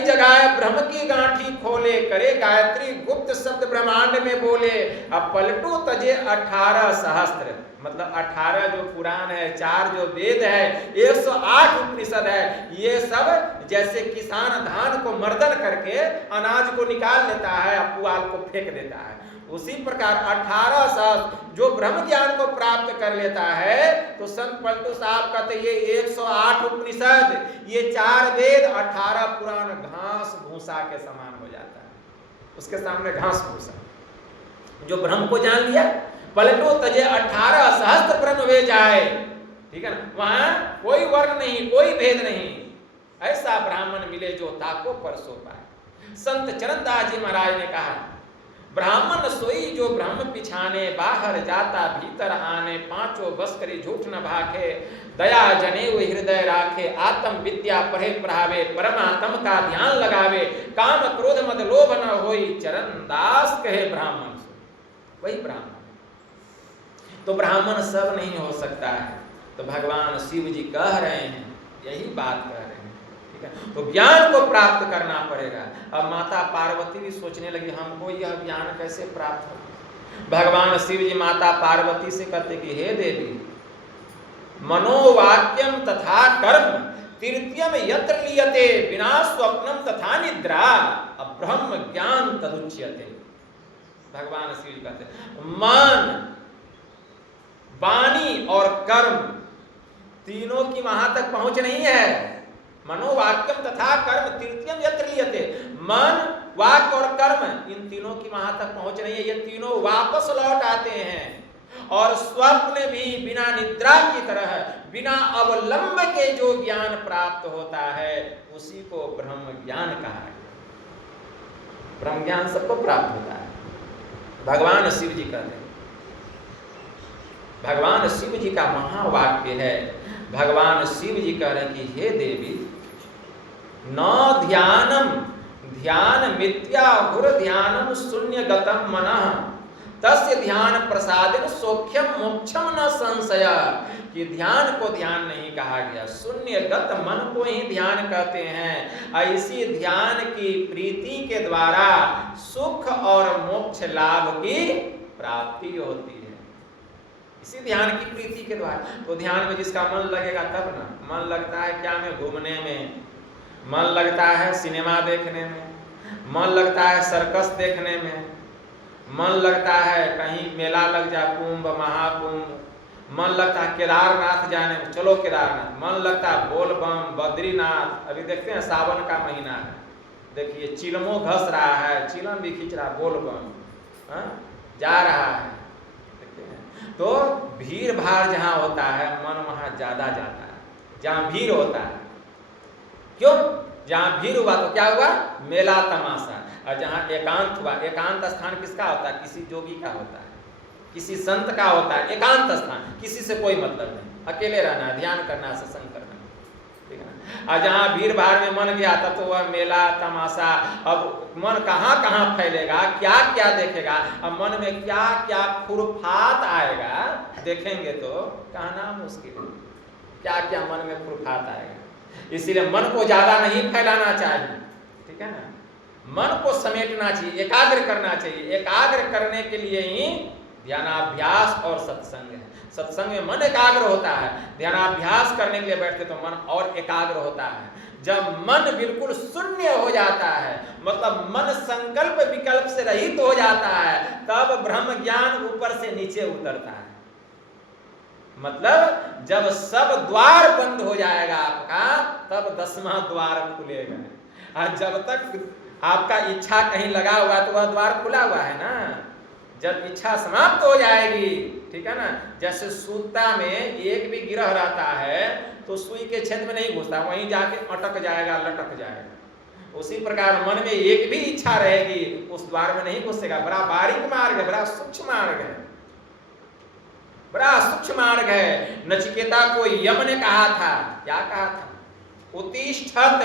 जगाए ब्रह्म की गांठी खोले, करे गायत्री गुप्त शब्द ब्रह्मांड में बोले, अब पलटू तजे 18 सहस्त्र, मतलब 18 जो पुराण है, 4 जो वेद है, 108 उपनिषद है, ये सब जैसे किसान धान को मर्दन करके अनाज को निकाल लेता है, पुआल को फेंक देता है, उसी प्रकार 18 सहस्त्र जो ब्रह्म ज्ञान को प्राप्त कर लेता है, तो संत पलटू साहब कहते ये 108 उपनिषद, ये 4 वेद, 18 पुराण घास भूसा के समान हो जाता है, उसके सामने घास भूसा। जो ब्रह्म को जान लिया, पलटू तजे 18 सहस्त्र ब्रह्म वे जाए, ठीक है ना, वहां कोई वर्ण नहीं, कोई भेद नहीं, ऐसा ब्राह्मण मिले जो ताको परसो पाए। संत चरणदास जी महाराज ने कहा ब्राह्मण सोई जो ब्रह्म पिछाने, बाहर जाता भीतर आने, पांचों बस्करी झूठ न भाखे, दया जने वो हृदय राखे, आत्म विद्या पढ़े पढ़ावे, परमात्म का ध्यान लगावे, काम क्रोध मद लोभ न होई, चरणदास कहे ब्राह्मण, वही ब्राह्मण। तो ब्राह्मण सब नहीं हो सकता है, तो भगवान शिव जी कह रहे हैं, यही बात कह रहे हैं, ठीक है। तो ज्ञान को प्राप्त करना पड़ेगा। अब माता पार्वती भी सोचने लगी हमको यह ज्ञान कैसे प्राप्त हो। भगवान शिव जी माता पार्वती से कहते कि हे देवी, मनोवाक्यम तथा कर्म तृतीयम यत्र लियते, बिना स्वप्नम तथा निद्रा, ब्रह्म ज्ञान तदुच्यते। भगवान शिव जी कहते मन, वाणी और कर्म तीनों की वहां तक पहुंच नहीं है। मनोवाक्यम तथा कर्म तृतीयम यत्र लियते, मन वाक्य और कर्म इन तीनों की वहां तक पहुंच नहीं है, ये तीनों वापस लौट आते हैं। और स्वप्न भी बिना निद्रा की तरह बिना अवलंब के जो ज्ञान प्राप्त होता है उसी को ब्रह्म ज्ञान कहा है। ब्रह्म ज्ञान सबको प्राप्त होता है। भगवान शिव जी कहते हैं, भगवान शिव जी का महावाक्य है, भगवान शिव जी कह रहे हैं कि हे देवी, न ध्यानम ध्यान मिथ्या हुर ध्यानम शून्य गतम मनः, तस्य ध्यान प्रसादेन सौख्यम मोक्षम न संशय। कि ध्यान को ध्यान नहीं कहा गया, शून्यगत मन को ही ध्यान कहते हैं। ऐसी ध्यान की प्रीति के द्वारा सुख और मोक्ष लाभ की प्राप्ति होती है, इसी ध्यान की प्रीति के द्वारा। तो ध्यान में जिसका मन लगेगा तब ना, मन लगता है क्या में, घूमने में, मन लगता है सिनेमा देखने में, मन लगता है सर्कस देखने में, मन लगता है कहीं मेला लग जाए, कुंभ महाकुंभ, मन लगता है केदारनाथ जाने में, चलो केदारनाथ, मन लगता है बोलबम बद्रीनाथ। अभी देखते हैं सावन का महीना है, देखिए चिलमो घस रहा है, चिलम भी खींच रहा है, बोलबम जा रहा है। तो भीड़ भाड़ जहाँ होता है मन वहाँ ज्यादा जाता है, जहाँ भीड़ होता है। क्यों? जहाँ भीड़ हुआ तो क्या हुआ, मेला तमाशा। और जहाँ एकांत हुआ, एकांत स्थान किसका होता है, किसी जोगी का होता है, किसी संत का होता है। एकांत स्थान, किसी से कोई मतलब नहीं, अकेले रहना, ध्यान करना, सत्संग करना, ठीक है ना। और जहाँ भीड़ भाड़ में मन गया तब तो वह मेला तमाशा। अब मन कहाँ कहाँ फैलेगा, क्या क्या देखेगा, अब मन में क्या क्या खुरफात आएगा, देखेंगे तो कहना मुश्किल है, क्या क्या मन में खुरफात आएगा। इसीलिए मन को ज्यादा नहीं फैलाना चाहिए, ठीक है ना। मन को समेटना चाहिए, एकाग्र करना चाहिए। एकाग्र करने के लिए ही ध्यानाभ्यास और सत्संग है। सत्संग में मन एकाग्र होता है, ध्यानाभ्यास करने के लिए बैठते तो मन और एकाग्र होता है। जब मन बिल्कुल शून्य हो जाता है, मतलब मन संकल्प विकल्प से रहित हो जाता है, तब ब्रह्म ज्ञान ऊपर से नीचे उतरता है। मतलब जब सब द्वार बंद हो जाएगा आपका, तब 10वां द्वार खुलेगा। और जब तक आपका इच्छा कहीं लगा हुआ तो वह द्वार खुला हुआ है ना। जब इच्छा समाप्त हो जाएगी, ठीक है ना, जैसे सूता में एक भी गिरह रहता है तो सुई के छेद में नहीं घुसता, वहीं जाके अटक जाएगा, लटक जाएगा। उसी प्रकार मन में एक भी इच्छा रहेगी, उस द्वार में नहीं घुसेगा। बड़ा बारीक मार्ग है, बड़ा सूक्ष्म मार्ग है, बड़ा सूक्ष्म मार्ग है। नचिकेता को यम ने कहा था, क्या कहा था? उत्तिष्ठत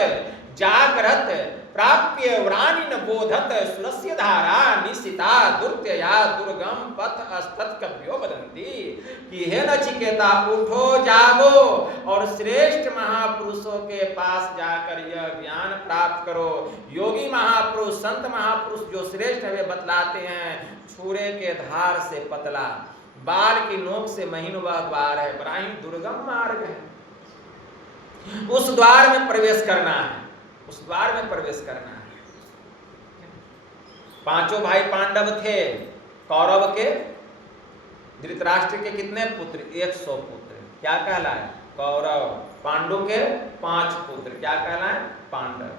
जागृत प्राप्य व्रानि न बोधत सुरस्य धारा निशिता दुर्त्यया दुर्गम पथ अस्तत कभ्यो बदंती। कि हे नचिकेता, उठो जागो और श्रेष्ठ महापुरुषों के पास जाकर यह ज्ञान प्राप्त करो। योगी महापुरुष, संत महापुरुष जो श्रेष्ठ है वे बतलाते हैं, छुरे के धार से पतला, बाल की नोक से महीन वह द्वार है, बड़ा ही दुर्गम मार्ग है। उस द्वार में प्रवेश करना है, उस द्वार में प्रवेश करना है। पांचों भाई पांडव थे, कौरव के, धृतराष्ट्र के कितने पुत्र? 100 पुत्र। क्या कहलाए? कौरव। पांडु के 5 पुत्र, क्या कहलाए? पांडव।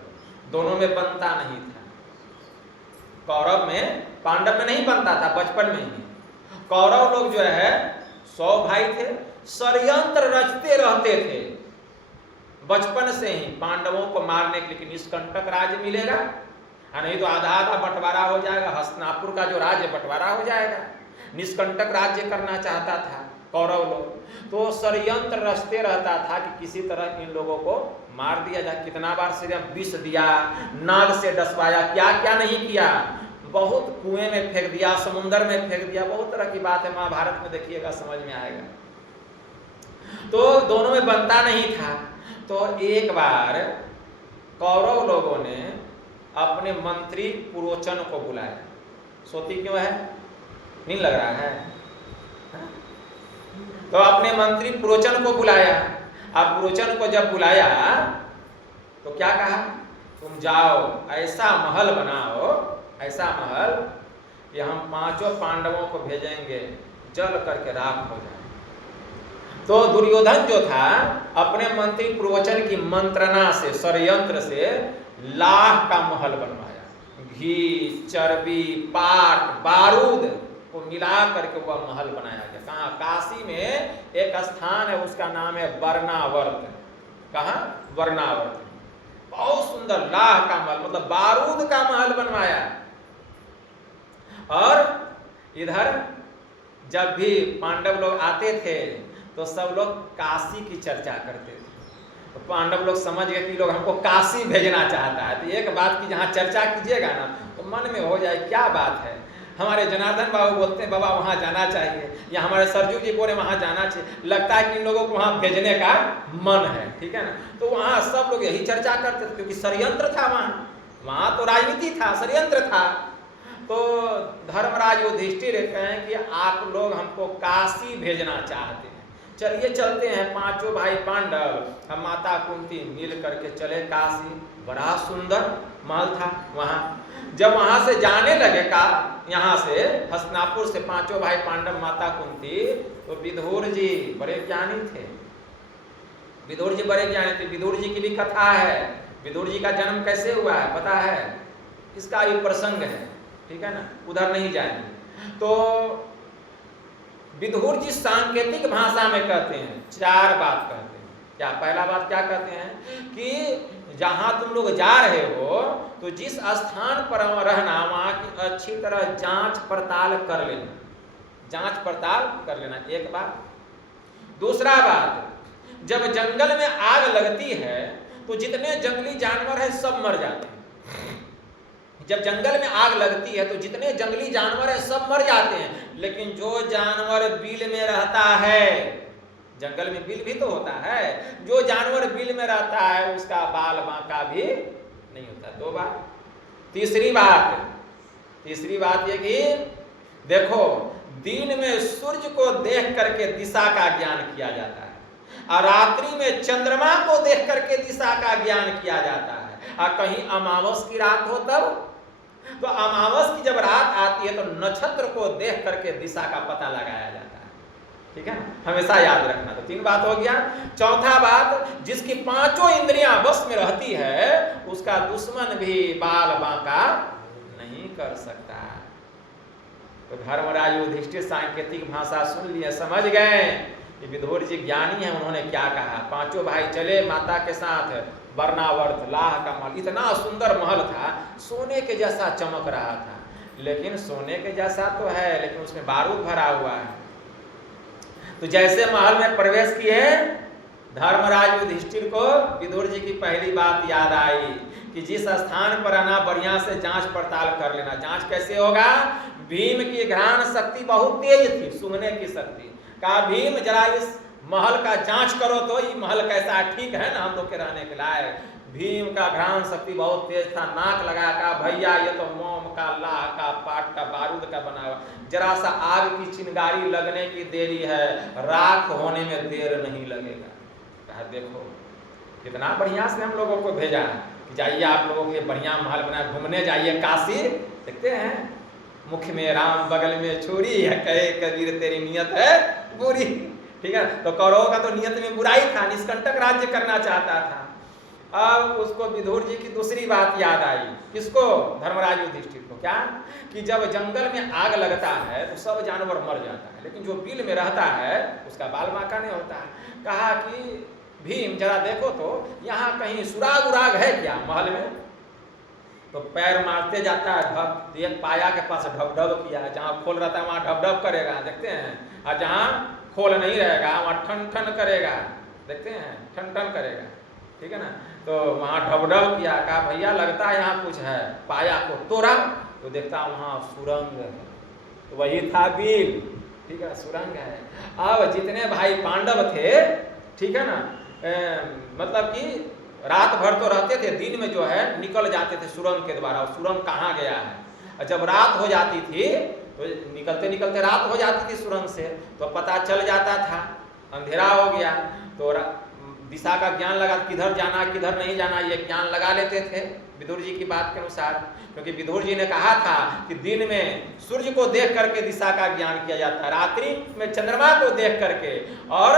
दोनों में बनता नहीं था। कौरव में, पांडव में नहीं बनता था, बचपन में ही। कौरव लोग जो है 100 भाई थे, षड्यंत्र रचते रहते थे बचपन से ही पांडवों को मारने के लिए। निष्कंटक राज्य मिलेगा, नहीं तो आधा आधा बंटवारा हो जाएगा, हस्तिनापुर का जो राज्य बंटवारा हो जाएगा। निष्कंटक राज्य करना चाहता था कौरव लोग, तो षड्यंत्र रचते रहता था कि किसी तरह इन लोगों को मार दिया जाए। कितना बार श्री राम विष दिया, नाग से डसवाया, क्या क्या नहीं किया, बहुत कुएं में फेंक दिया, समुद्र में फेंक दिया, बहुत तरह की बात है, महाभारत में देखिएगा, समझ में आएगा। तो दोनों में बनता नहीं था। तो एक बार कौरव लोगों ने अपने मंत्री पुरोचन को बुलाया। सोती क्यों है? नहीं लग रहा है? तो अपने मंत्री पुरोचन को बुलाया। अब पुरोचन को जब बुलाया तो क्या कहा? तुम जाओ, ऐसा महल बनाओ, ऐसा महल कि हम 5 पांडवों को भेजेंगे, जल करके राख हो जाए। तो दुर्योधन जो था, अपने मंत्री पुरोचन की मंत्रणा से, षड्यंत्र से लाख का महल बनवाया। घी, चर्बी, पाट, बारूद को मिला करके वह महल बनाया गया। कहाँ? काशी में एक स्थान है, उसका नाम है वर्णावर्त। कहाँ? वर्णावर्त। बहुत सुंदर लाख का महल, मतलब बारूद का महल बनवाया। और इधर जब भी पांडव लोग आते थे तो सब लोग काशी की चर्चा करते थे। तो पांडव लोग समझ गए कि लोग हमको काशी भेजना चाहता है। तो एक बात की जहाँ चर्चा कीजिएगा ना तो मन में हो जाए क्या बात है। हमारे जनार्दन बाबू बोलते हैं बाबा वहाँ जाना चाहिए, या हमारे सरजू जी बोले वहाँ जाना चाहिए। लगता है कि इन लोगों को वहाँ भेजने का मन है, ठीक है ना। तो वहाँ सब लोग यही चर्चा करते थे, क्योंकि षड्यंत्र था वहाँ तो राजनीति था, षड्यंत्र था। तो धर्मराज युधिष्ठिर कहते हैं कि आप लोग हमको काशी भेजना चाहते हैं, चलिए चलते हैं। 5 भाई पांडव, हम माता कुंती मिल करके चले काशी। बड़ा सुंदर महल था वहाँ। जब वहाँ से जाने लगे का, यहाँ से हस्तिनापुर से 5 भाई पांडव, माता कुंती, तो विदुर जी बड़े ज्ञानी थे। विदुर जी बड़े ज्ञानी थे। विदुर जी की भी कथा है। विदुर जी का जन्म कैसे हुआ है पता है? इसका भी प्रसंग है, ठीक है ना, उधर नहीं जाएंगे। तो विदुर जी सांकेतिक भाषा में कहते हैं, 4 बात कहते हैं। क्या? पहला बात क्या कहते हैं कि जहां तुम लोग जा रहे हो तो जिस स्थान पर रहना वहां की अच्छी तरह जांच पड़ताल कर लेना, जांच पड़ताल कर लेना, एक बात। दूसरा बात, जब जंगल में आग लगती है तो जितने जंगली जानवर हैं सब मर जाते हैं। जब जंगल में आग लगती है तो जितने जंगली जानवर हैं सब मर जाते हैं, लेकिन जो जानवर बिल में रहता है, जंगल में बिल भी तो होता है, जो जानवर बिल में रहता है उसका बाल बांका भी नहीं होता। 2 बात। तीसरी बात ये कि देखो दिन में सूर्य को देख करके दिशा का ज्ञान किया जाता है और रात्रि में चंद्रमा को देख करके दिशा का ज्ञान किया जाता है। और कहीं अमावस की रात हो तब, तो अमावस की जब रात आती है तो नक्षत्र को देख करके दिशा का पता लगाया जाता है। ठीक है, हमेशा याद रखना। तो 3 बात हो गया। चौथा बात, जिसकी 5 इंद्रियां बस में रहती है उसका दुश्मन भी बाल बांका नहीं कर सकता। तो धर्मराज युधिष्ठिर सांकेतिक भाषा सुन लिए, समझ गए कि विदुर जी ज्ञानी है। उन्होंने क्या कहा, 5 भाई चले माता के साथ वर्णावर्त लाह का महल, इतना सुंदर महल था, सोने के जैसा चमक रहा था। लेकिन सोने के जैसा तो है, लेकिन उसमें बारूद भरा हुआ है। तो जैसे महल में प्रवेश किए, धर्मराज युधिष्ठिर को विदुर जी की पहली बात याद आई कि जिस स्थान पर आना बढ़िया से जांच पड़ताल कर लेना। जांच कैसे होगा, भीम की घ्राण शक्ति बहुत तेज थी, सूंघने की शक्ति। कहा भीम जरा इस महल का जांच करो तो ये महल कैसा है, ठीक है ना हम लोग के रहने के लायक। भीम का घ्राण शक्ति बहुत तेज था, नाक लगा का भैया ये तो मोम का, लाह का, पाट का, बारूद का बना हुआ, जरा सा आग की चिंगारी लगने की देरी है, राख होने में देर नहीं लगेगा। कहा देखो कितना बढ़िया से हम लोगों को भेजा कि जाइए आप लोगों के बढ़िया महल बना, घूमने जाइए काशी। देखते हैं मुख में राम बगल में छुरी है, कहे कबीर तेरी नियत है बुरी। ठीक है, तो कौरवों का तो नियत में बुराई था, निष्कंटक राज्य करना चाहता था। अब उसको विदुर जी की दूसरी बात याद आई। किसको, धर्मराज युधिष्ठिर को। क्या कि जब जंगल में आग लगता है तो सब जानवर मर जाता है, लेकिन जो बिल में रहता है उसका बाल बांका नहीं होता है। कहा कि भीम जरा देखो तो यहाँ कहीं सुराग उराग है क्या महल में। तो पैर मारते जाता है, ढब एक पाया के पास ढब किया है, जहाँ खोल रहता है वहाँ ढब करेगा, देखते हैं। और जहाँ खोल नहीं रहेगा वहाँ ठन करेगा, देखते हैं, ठन करेगा। ठीक है ना, तो वहाँ ढब किया। कहा भैया लगता है यहाँ कुछ है। पाया को तोड़ा तो देखता वहाँ सुरंग है, तो वही था बिल। ठीक है, सुरंग है। अब जितने भाई पांडव थे, ठीक है ना, मतलब कि रात भर तो रहते थे, दिन में जो है निकल जाते थे सुरंग के द्वारा। सुरंग कहाँ गया है, और जब रात हो जाती थी तो निकलते निकलते रात हो जाती थी सुरंग से, तो पता चल जाता था, अंधेरा हो गया तो दिशा का ज्ञान लगा, किधर जाना किधर नहीं जाना ये ज्ञान लगा लेते थे विदुर जी की बात के अनुसार। क्योंकि विदुर जी ने कहा था कि दिन में सूर्य को देख करके दिशा का ज्ञान किया जाता है, रात्रि में चंद्रमा को देख करके, और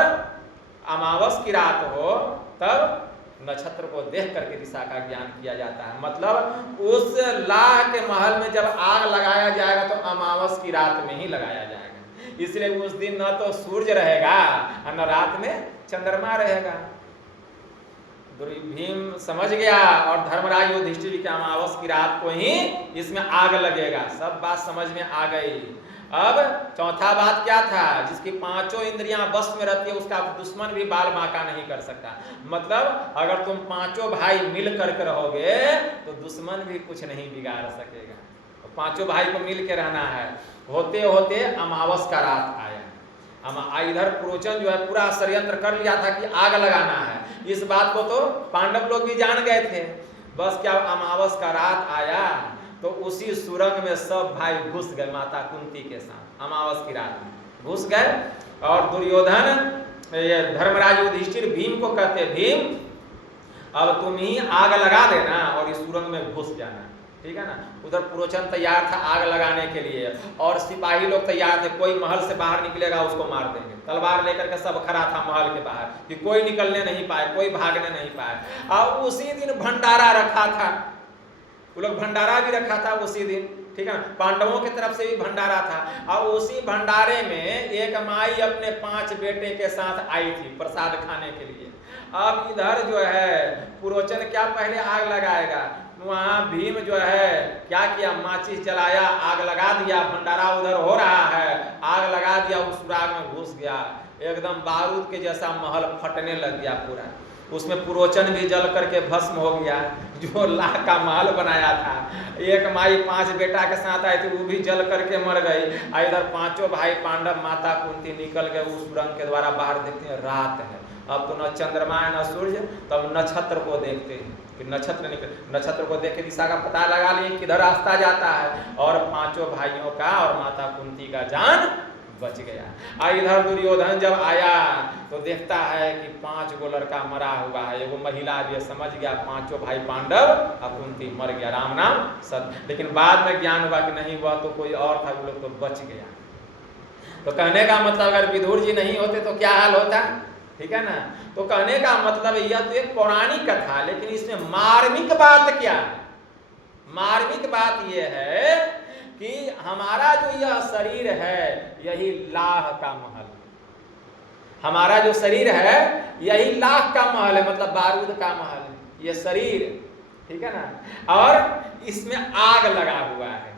अमावस की रात हो तब नक्षत्र को देख करके दिशा का ज्ञान किया जाता है। मतलब उस लाह के महल में जब आग लगाया जाएगा तो अमावस की रात में ही लगाया जाएगा, इसलिए उस दिन न तो सूर्य रहेगा और न रात में चंद्रमा रहेगा। भीम समझ गया और धर्मराज युधिष्ठिर की अमावस की रात को ही इसमें आग लगेगा। सब बात समझ में आ गई। अब चौथा बात क्या था, जिसकी 5 इंद्रियां बस में रहती है उसका दुश्मन भी बाल बांका नहीं कर सकता। मतलब अगर तुम 5 भाई मिल करके रहोगे तो दुश्मन भी कुछ नहीं बिगाड़ सकेगा। तो 5 भाई को मिल के रहना है। होते होते अमावस का रात आया। इधर पुरोचन जो है पूरा षड्यंत्र कर लिया था कि आग लगाना है। इस बात को तो पांडव लोग भी जान गए थे। बस क्या अमावस का रात आया तो उसी सुरंग में सब भाई घुस गए, माता कुंती के साथ अमावस की रात में घुस गए। और दुर्योधन धर्मराज युधिष्ठिर भीम को कहते, भीम अब तुम ही आग लगा देना और इस सुरंग में घुस जाना। ठीक है ना, उधर पुरोचन तैयार था आग लगाने के लिए और सिपाही लोग तैयार थे, कोई महल से बाहर निकलेगा उसको मार देंगे। तलवार लेकर के सब खड़ा था महल के बाहर कि कोई निकलने नहीं पाए, कोई भागने नहीं पाए। और उसी दिन भंडारा रखा था, वो लोग भंडारा भी रखा था उसी दिन। ठीक है ना, पांडवों की तरफ से भी भंडारा था। और उसी भंडारे में एक माई अपने 5 बेटे के साथ आई थी प्रसाद खाने के लिए। अब इधर जो है पुरोचन क्या पहले आग लगाएगा, वहाँ भीम जो है क्या किया, माचिस जलाया, आग लगा दिया। भंडारा उधर हो रहा है, आग लगा दिया, उस सुराग में घुस गया। एकदम बारूद के जैसा महल फटने लग गया पूरा। उसमें पुरोचन भी जल करके भस्म हो गया, जो लाह का महल बनाया था। एक माई 5 बेटा के साथ आई थी, वो भी जल करके मर गई। इधर 5 भाई पांडव माता कुंती निकल गए उस सुरंग के द्वारा बाहर। देखते हैं रात है, अब तो न चंद्रमा है न सूर्य, तब नक्षत्र को देखते हैं कि नक्षत्र को देख के दिशा का पता लगा लिए किधर रास्ता जाता है। और 5 भाइयों का और माता कुंती का जान बच गया। इधर दुर्योधन जब आया तो देखता है कि 5 गो लड़का मरा हुआ है, एगो महिला भी समझ गया 5 भाई पांडव, अब कुंती मर गया, राम नाम सत्य। लेकिन बाद में ज्ञान हुआ कि नहीं, हुआ तो कोई और था, वो लोग तो बच गया। तो कहने का मतलब अगर विदुर जी नहीं होते तो क्या हाल होता, ठीक है ना। तो कहने का मतलब यह तो एक पौराणिक कथा, लेकिन इसमें मार्मिक बात क्या है? मार्मिक बात यह है कि हमारा जो यह शरीर है यही लाह का महल, हमारा जो शरीर है यही लाह का महल है, मतलब बारूद का महल है ये शरीर, ठीक है ना। और इसमें आग लगा हुआ है,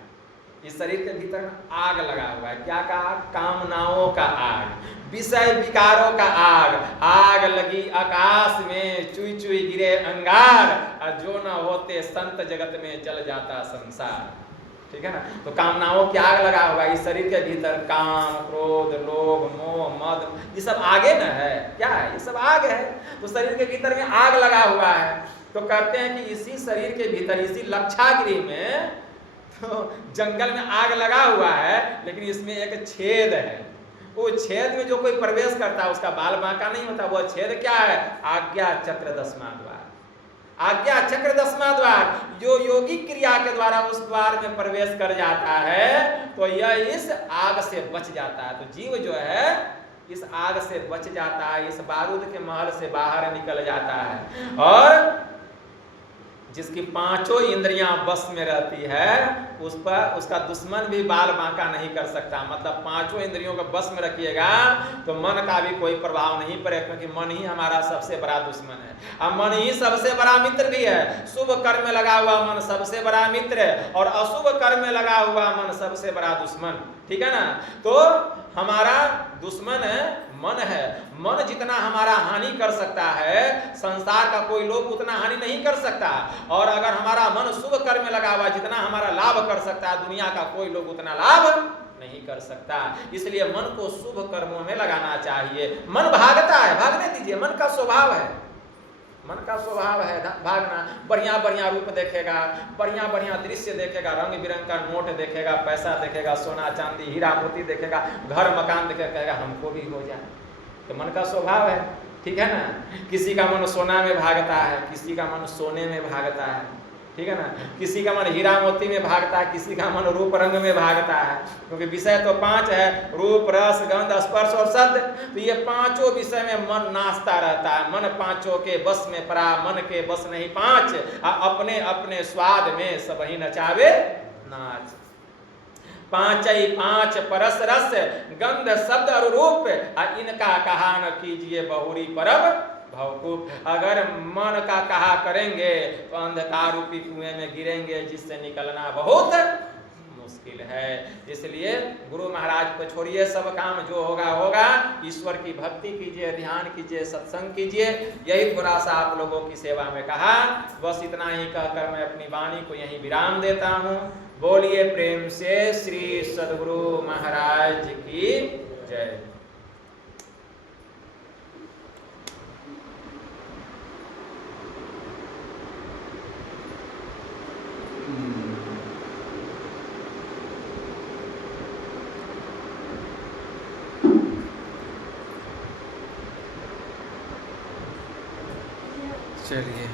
इस शरीर के भीतर में आग लगा हुआ है। क्या का आग? कामनाओं का आग, विषय विकारों का आग। आग लगी आकाश में, चुई चुई गिरे अंगार, और जो न होते संत जगत में जल जाता संसार, ठीक है ना। तो कामनाओं की आग लगा हुआ है इस शरीर के भीतर, काम क्रोध लोभ मोह मद, ये सब आगे न है, क्या है? ये सब आग है। तो शरीर के भीतर में आग लगा हुआ है। तो कहते हैं कि इसी शरीर के भीतर, इसी लक्षागृह में तो जंगल में आग लगा हुआ है, लेकिन इसमें एक छेद है। वो छेद में जो कोई प्रवेश करता है उसका बाल बांका नहीं होता। वो छेद क्या है? आज्ञा चक्र 10वां द्वार। आज्ञा चक्र 10वां द्वार, जो योगिक क्रिया के द्वारा उस द्वार में प्रवेश कर जाता है तो यह इस आग से बच जाता है। तो जीव जो है इस आग से बच जाता है, इस बारूद के महल से बाहर निकल जाता है। और जिसकी 5 इंद्रियां बस में रहती है उस पर उसका दुश्मन भी बाल बांका नहीं कर सकता। मतलब 5 इंद्रियों को बस में रखिएगा तो मन का भी कोई प्रभाव नहीं पड़ेगा, क्योंकि मन ही हमारा सबसे बड़ा दुश्मन है। अब मन ही सबसे बड़ा मित्र भी है। शुभ कर्म में लगा हुआ मन सबसे बड़ा मित्र है, और अशुभ कर्म में लगा हुआ मन सबसे बड़ा दुश्मन, ठीक है ना। तो हमारा दुश्मन मन है। मन जितना हमारा हानि कर सकता है, संसार का कोई लोग उतना हानि नहीं कर सकता। और अगर हमारा मन शुभ कर्म में लगा हुआ, जितना हमारा लाभ कर सकता है, दुनिया का कोई लोग उतना लाभ नहीं कर सकता। इसलिए मन को शुभ कर्मों में लगाना चाहिए। मन भागता है, भागने दीजिए, मन का स्वभाव है, मन का स्वभाव है भागना। बढ़िया बढ़िया रूप देखेगा, बढ़िया बढ़िया दृश्य देखेगा, रंग बिरंग का नोट देखेगा, पैसा देखेगा, सोना चांदी हीरा मोती देखेगा, घर मकान देखेगा, कहेगा हमको भी हो जाए। तो मन का स्वभाव है, ठीक है ना। किसी का मन सोना में भागता है, किसी का मन सोने में भागता है, ठीक है ना। किसी का मन हीरा मोती में भागता है, किसी का मन रूप रंग में भागता है। क्योंकि विषय तो 5 है, रूप रस गंध स्पर्श और शब्द। तो ये 5 विषय में मन नाचता रहता है। मन 5 के बस में पड़ा, मन के बस नहीं 5, अपने अपने स्वाद में सब ही नचावे नाच। 5 परस रस गंध शब्द और रूप, इनका कहा न कीजिए बहुरी परब भवकूप। अगर मन का कहा करेंगे तो अंधकार रूपी कुएं में गिरेंगे, जिससे निकलना बहुत मुश्किल है। इसलिए गुरु महाराज को छोड़िए, सब काम जो होगा होगा। ईश्वर की भक्ति कीजिए, ध्यान कीजिए, सत्संग कीजिए। यही थोड़ा सा आप लोगों की सेवा में कहा। बस इतना ही कहकर मैं अपनी वाणी को यहीं विराम देता हूँ। बोलिए प्रेम से श्री सद्गुरु महाराज की जय। चलिए।